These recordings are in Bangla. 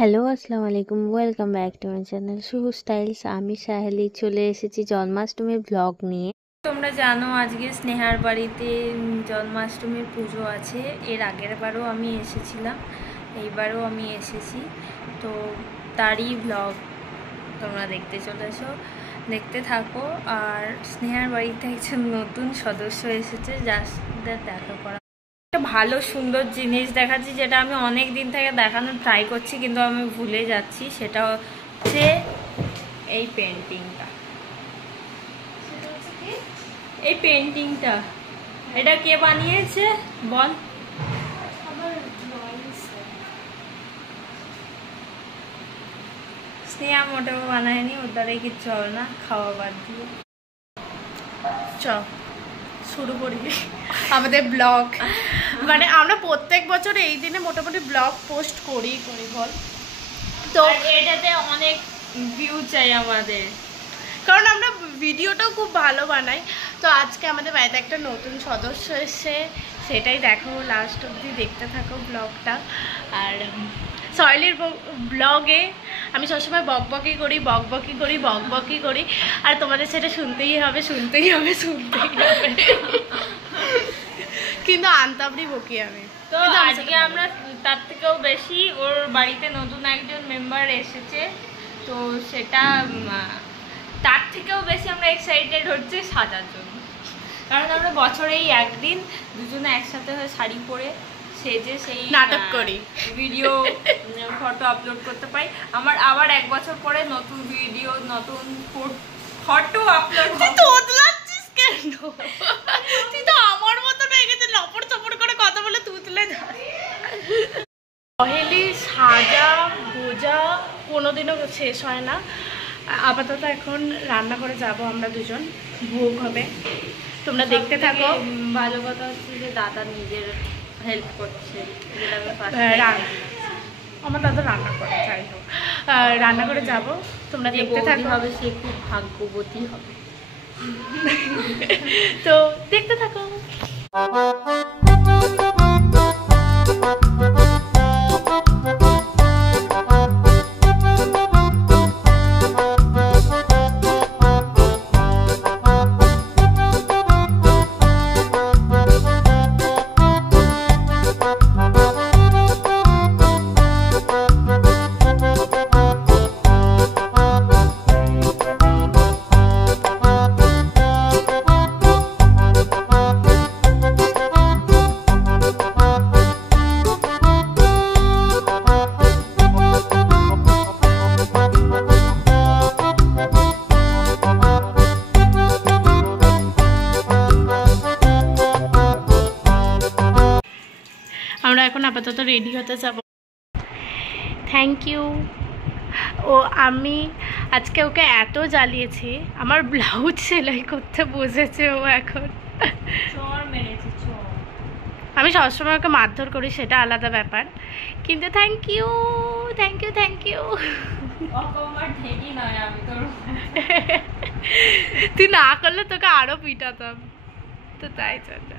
হ্যালো আসসালামু আলাইকুম, welcome back to my channel Shuvo Styles. আমি সাহেলি চলে এসেছি জন্মাষ্টমীর ব্লগ নিয়ে। তোমরা জানো আজকে স্নেহার বাড়িতে জন্মাষ্টমীর পুজো আছে। এর আগের বারও আমি এসেছিলাম, এইবারও আমি এসেছি, তো তারই ব্লগ তোমরা দেখতে চলেছো, দেখতে থাকো। আর স্নেহার বাড়িতে একজন নতুন সদস্য এসেছে, যাদের দেখা করা একটা ভালো সুন্দর জিনিস দেখাচ্ছি, যেটা আমি অনেক দিন থেকে দেখানোর ট্রাই করছি কিন্তু আমি ভুলে যাচ্ছি। সেটা হচ্ছে এই পেন্টিংটা। এই পেন্টিংটা এটা কে বানিয়েছে বল? স্নেহা মোটেও বানায়নি, ওর দ্বারাই কিচ্ছু হবে না, খাওয়া বাদ দিয়ে। চ শুরু করি আমাদের ব্লগ। মানে আমরা প্রত্যেক বছর এই দিনে মোটামুটি ব্লগ পোস্ট করি বল, তো এটাতে অনেক ভিউ চাই আমাদের, কারণ আমরা ভিডিওটাও খুব ভালো বানাই। তো আজকে আমাদের বাড়িতে একটা নতুন সদস্য এসে, সেটাই দেখো, লাস্ট অবধি দেখতে থাকো ব্লগটা। আর সয়েলির ব্লগে আমি সবসময় বকবকি করি, আর তোমাদের সেটা শুনতেই হবে। কিন্তু আনতাবড়ি বকি আমি। তো আজকে আমরা তার থেকেও বেশি, ওর বাড়িতে নতুন একজন মেম্বার এসেছে, তো সেটা তার থেকেও বেশি আমরা এক্সাইটেড হচ্ছে সাজার জন্য। কারণ আমরা বছরেই একদিন দুজনে একসাথে হয়ে শাড়ি পরে সেজে সেই নাটক করি, ভিডিও ফটো আপলোড করতে পাই। আমার আবার এক বছর পরে নতুন ভিডিও নতুন ফটো আপলোড। তোতলাচ্ছিস কেন? তুই তো আমার মতো হয়ে গেছে, লপড় চপড় করে কথা বলে তুতলে ধর। পহেলি সাজা গোজা কোনোদিনও শেষ হয় না। আপাতত এখন রান্না করে যাব আমরা দুজন, ভোগ হবে, তোমরা দেখতে থাকো। ভালো কথা হচ্ছে যে দাদা নিজের হেল্প করছে, আমার দাদা রান্না করে, যাই হোক রান্না করে যাব, তোমরা দেখতে থাকো। হবে সে খুব ভাগ্যবতী হবে। তো দেখতে থাকো। আমরা এখন আপাতত রেডি হতে যাব। Thank you. ও আমি আজকে ওকে এত জ্বালিয়েছি, আমার ব্লাউজ সেলাই করতে বসেছে ও এখন। আমি সবসময় ওকে মারধর করি, সেটা আলাদা ব্যাপার, কিন্তু থ্যাংক ইউ। তুই না করলে তোকে আরো পিটাতাম, তো তাই জন্য।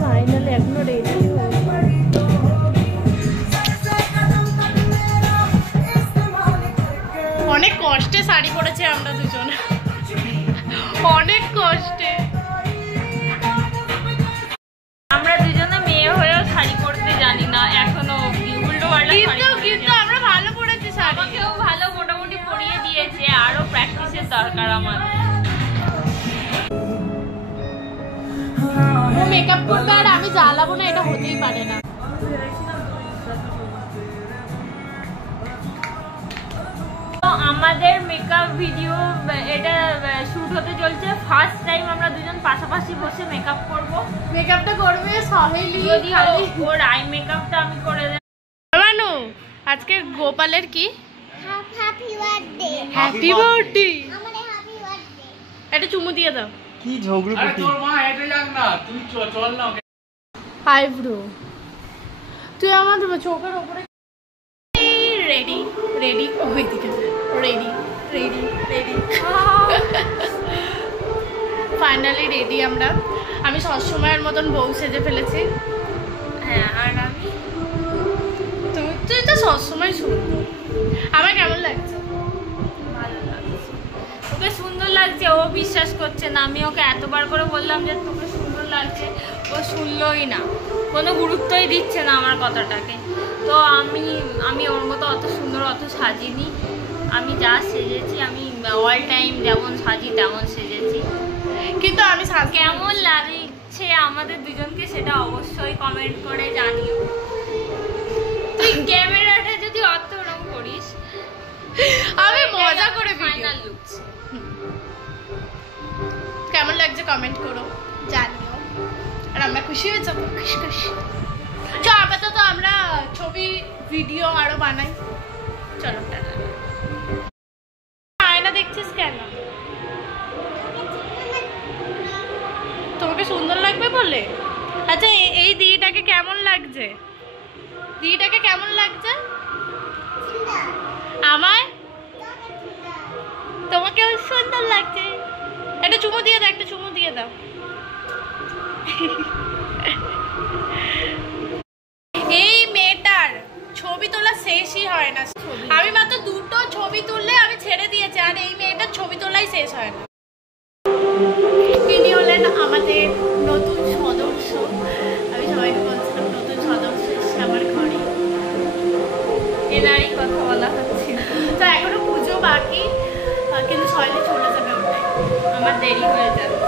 ফাইনালি এখনো রেডি অনেক কষ্টে শাড়ি পরেছে আমরা দুজন, অনেক কষ্টে। আমরা দুজনে মেয়ে হয়েও শাড়ি পরতে জানি না এখনো, উল্টো পাল্টা। কিন্তু আমরা ভালো পরেছি শাড়ি, আমাকেও ভালো মোটামুটি পরিয়ে দিয়েছে, আরো প্র্যাকটিসের দরকার আমার। ও মেকআপ করবে আর আমি জ্বালাবো না, এটা হতেই পারে না। আমাদের মেকআপ ভিডিও এটা শুট হতে চলছে, ফার্স্ট টাইম আমরা দুজন পাশাপাশি বসে মেকআপ করব। মেকআপটা করবে সহেলি, যদি ওর আই মেকআপটা আমি করে দেব। মানু আজকে গোপালের কি হ্যাপি বার্থডে, হ্যাপি বার্থডে, আমাদের হ্যাপি বার্থডে। একটা চুমু দিয়ে দাও। কি ঝগড়ু পুটি, তোর মা হেঁটে যাক না, তুই চল না। হাই ব্রো, তুই আমার চোখের উপরে রেডি ওইদিকে ready ready ready finally ready আমরা। আমি সবসময়ের মতন বউ সেজে ফেলেছি। হ্যাঁ, আর আমি তুই তো সবসময় সুন্দর। আমার কেমন লাগছে? ভালো লাগছে, ওকে সুন্দর লাগছে। ও বিশ্বাস করছে না, আমি ওকে এতবার করে বললাম যে তোকে সুন্দর লাগছে, ও শুনলই না, কোনো গুরুত্বই দিচ্ছে না আমার কথাটাকে। তো আমি ওর মতো অত সুন্দর অত সাজিনি, আমি যা সেজেছি আমি অল টাইম যেমন সাজি তেমন সেজেছি। কিন্তু আমি কেমন লাগছে আমাদের দুজনকে সেটা অবশ্যই কমেন্ট করে জানিও। তুই ক্যামেরাটা যদি অত ওরকম করিস, আমি মজা করে ফাইনাল লুকস কেমন লাগছে কমেন্ট করো, জানিও। আর আমরা খুশি হয়ে যাবো, খুশি খুশি। তো আপাতত আমরা ছবি ভিডিও আরো বানাই। চলো টাটা। আয়না দেখছিস কেন? তোমাকে সুন্দর লাগবে বলে? আচ্ছা এই দিদিটাকে কেমন লাগছে? দিদিটাকে কেমন লাগছে? আমায় তোমাকেও সুন্দর লাগছে। একটা চুমু দিয়ে দাও, একটা চুমু দিয়ে দাও। এই মেয়েটার ছবি তোলা শেষই হয় না। আমি মাত্র 2টো ছবি তুললে আমি ছেড়ে দিয়েছি, আর এই মেয়েটার ছবি তোলাই শেষ হয় না। ইনি হলেন আমাদের নতুন সদস্য। আমি সবাইকে বলছিলাম নতুন সদস্য এসছে আমার ঘরে। এনারই কথা বলা হচ্ছে। তো এখনো পুজো বাকি, কিন্তু সয়লি চলে যাবে ওটাই। আমার দেরি হয়ে যাচ্ছে।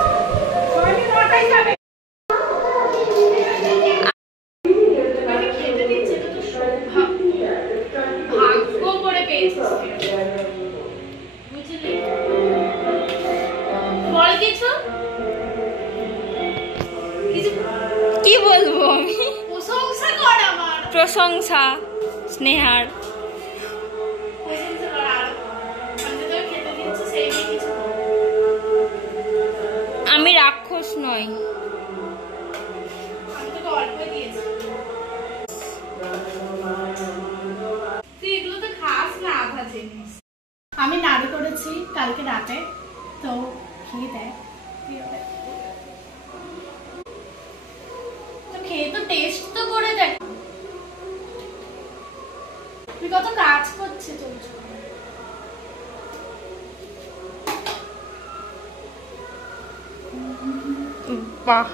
খেতে দিচ্ছে, এটা তো সৌভাগ্য। ভাগ্য করে পেয়েছিস বুঝলি? বল কিছু। কি বলবো আমি? প্রশংসা কর আমার। প্রশংসা স্নেহার। প্রশংসা কর আরো। আমি তোকে খেতে দিচ্ছি সেই নিয়ে কিছু বল। আমি রাক্ষস নই। আমি তোকে অল্প দিয়েছি। তুই এগুলো তো খাস না আধা জিনিস। আমি নাড়ু করেছি কালকে রাতে, তো খেয়ে দেখ। তো খেয়ে তো টেস্ট তো করে দেখ। তুই কত কাজ করছিস তোর জন্য। বাহ,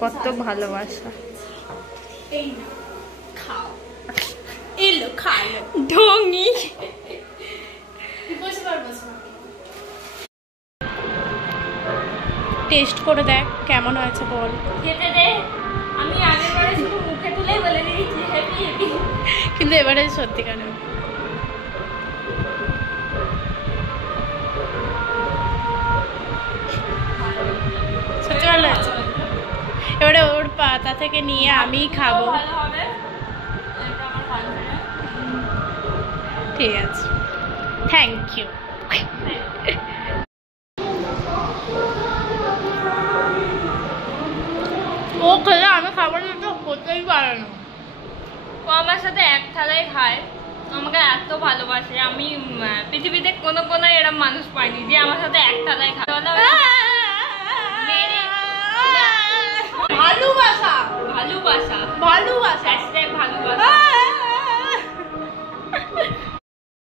কত ভালোবাসা। এই না খাও, এলো খালো। ঢঙ্গি। বসে পার, বসে পার। টেস্ট করে দেখ কেমন হয়েছে বল। খেতে দে। আমি আগের বারে শুধু মুখে তুলেই বলে দিয়েছি হ্যাপি হ্যাপি, কিন্তু এবারে সত্যিকার সত্যি ভালো লাগছে। এবারে ওর পাতা থেকে নিয়ে আমি খাবো। ভালো হবে, এটা আমার কনফিডেন্স। ঠিক আছে, থ্যাংক ইউ। ও খেলে আমি খাবো না তো হতেই পারে না। ও আমার সাথে এক থালায় খায়, আমাকে এত ভালোবাসে। আমি পৃথিবীতে কোনো এরকম মানুষ পাইনি যে আমার সাথে এক থালায় খায়। ভালোবাসা, ভালোবাসা, ভালোবাসা, ভালোবাসা।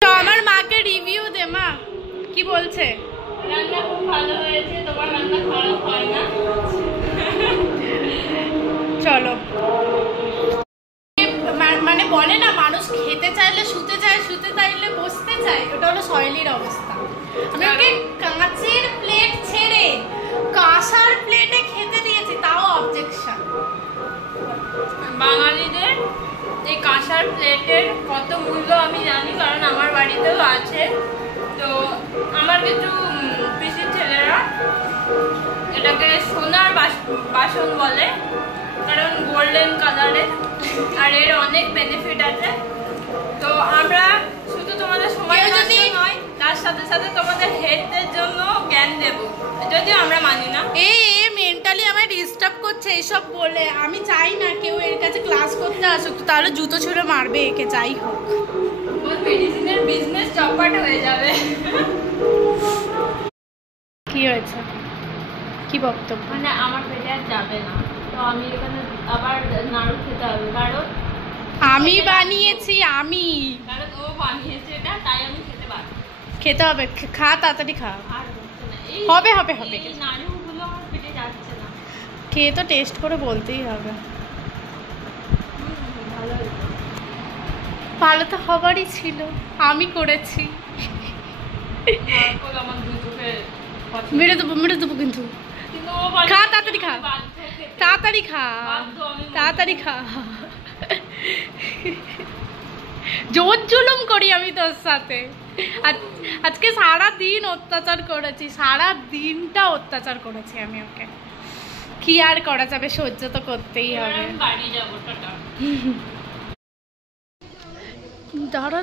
তো আমার মাকে রিভিউ দে, মা কি বলছে? রান্না খুব ভালো হয়েছে, তোমার রান্না খারাপ হয় না। চলো। মানে বলে না মানুষ খেতে চাইলে শুতে চায়, শুতে চাইলে বসতে চায়, ওটা হলো সয়লির অবস্থা। আমি ওকে কাঁচের প্লেট ছেড়ে কাঁসার প্লেটে খেতে দিয়েছি, তাও অবজেকশন। বাঙালিদের এই কাঁসার প্লেটের কত মূল্য আমি জানি, কারণ আমার বাড়িতেও আছে। তো আমার কিছু পিসির ছেলেরা এটাকে সোনার বাসন বলে, কারণ গোল্ডেন কালারের, আর এর অনেক বেনিফিট আছে। তো আমরা শুধু তোমাদের সময় যদি নয়, তার সাথে সাথে তোমাদের হেলথের জন্য জ্ঞান দেব, যদিও আমরা মানি না। এ মেন্টালি আমায় ডিস্টার্ব করছে এসব বলে। আমি চাই না কেউ এর কাছে ক্লাস করতে আসুক, তাহলে জুতো ছুঁড়ে মারবে একে, যাই হোক। মেডিসিনের বিজনেস চপাট হয়ে যাবে। কি হয়েছে, কি বক্তব্য? মানে আমার পেটে আর যাবে না, তো আমি এখানে আবার নাড়ু খেতে হবে, কারণ আমি বানিয়েছি, কারণ ও বানিয়েছে এটা, তাই আমি খেতে পারবো। খেতে হবে, খা তাড়াতাড়ি খা। আর হচ্ছে না, এই হবে এই নাড়ুগুলো আমার পেটে যাচ্ছে না। খেয়ে তো টেস্ট করে বলতেই হবে। ভালো হয়েছে। ভালো তো হবারই ছিল, আমি করেছি। তারপর আমার দু চোখে পছন্দ। মেরে দেবো কিন্তু। কিন্তু ও বানিয়েছে, খা তাড়াতাড়ি খা, আমি বাধ্য খেতে। তাড়াতাড়ি খা, বাধ্য আমি। তাড়াতাড়ি খা। জোর জুলুম করি আমি তোর সাথে। আজকে সারা দিন অত্যাচার করেছি, সারা দিনটা অত্যাচার করেছি আমি ওকে। কি আর করা যাবে, সহ্য তো করতেই এবার হবে। আমি বাড়ি যাবো, টাটা। দাঁড়া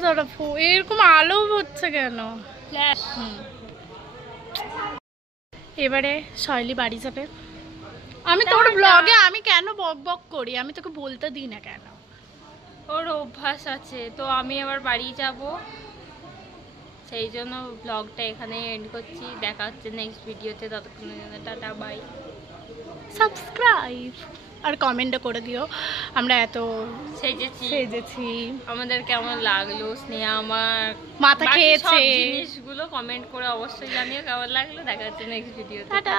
এরকম আলো হচ্ছে কেন? ফ্ল্যাশ। এবারে শৈলী বাড়ি যাবে। আমি তোর ব্লগে আমি কেন বক করি, আমি তোকে বলতে দিই না কেন? ওর অভ্যাস আছে, তো আমি আবার বাড়ি যাব, সেই জন্য ব্লগটা এখানে এন্ড করছি। দেখা হচ্ছে নেক্সট ভিডিওতে, ততক্ষণের জন্য টাটা, বাই। সাবস্ক্রাইব আর কমেন্টও করে দিও আমরা এত সেজেছি, আমাদের কেমন লাগলো, স্নেহা আমার মাথা বাকি সব খেয়েছে জিনিসগুলো কমেন্ট করে অবশ্যই জানিও কেমন লাগলো। দেখা হচ্ছে নেক্সট ভিডিওতে, টাটা।